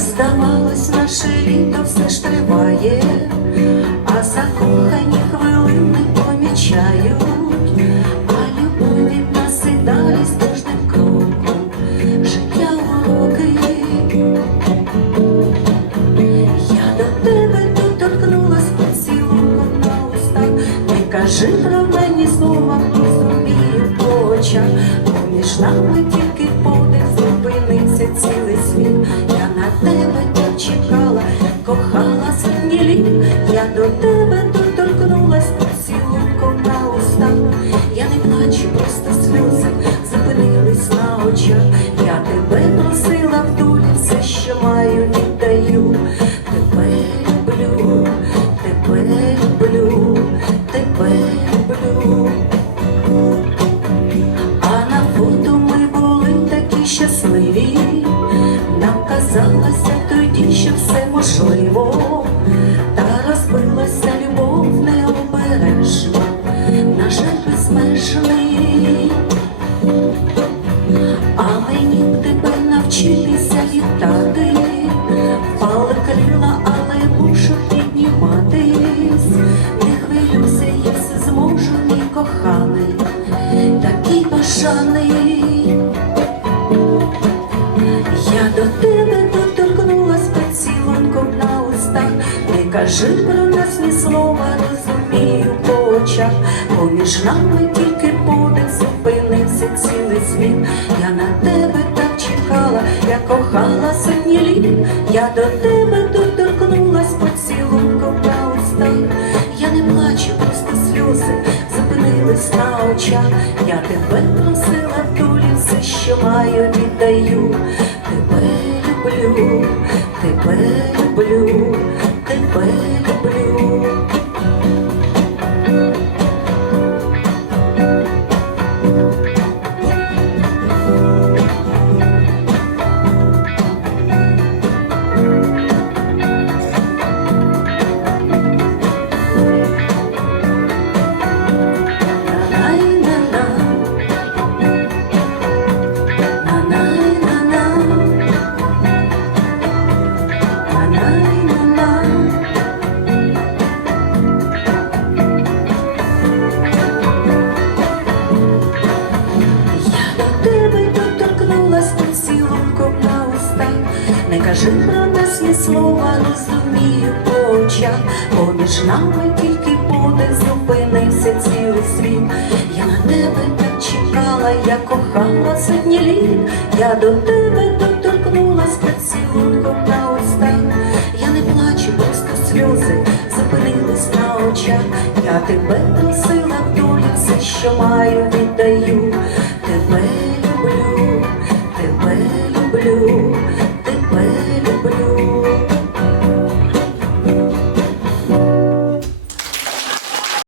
здавалось, наше літо все ж триває, а закохані хвилини помічають, а любов від нас і далі з кожним кроком життя уроки. Я до тебе доторкнулась поцілунком на устах, не кажи про мені слова, по очах, поміж нами тільки подих А на фото ми були такі щасливі. Нам казалося кажи про нас ні слова, розумію по очах, поміж нами тільки подих зупинився цілий світ. Я на тебе так чекала, я кохала сотні літ, я до тебе доторкнулась поцілунком на устах. Я не плачу, просто сльози зупинились на очах. Я тебе просила в долі, все, що маю, віддаю. Тебе люблю, тебе люблю, не кажи про нас ні слова, розумію по очах, поміж нами тільки подих зупинився цілий світ. Я на тебе так чекала, я кохала сотні літ, я до тебе доторкнулась поцілунком на устах. Я не плачу, просто сльози зупинились на очах. Я тебе просила в долі, все, що маю, віддаю.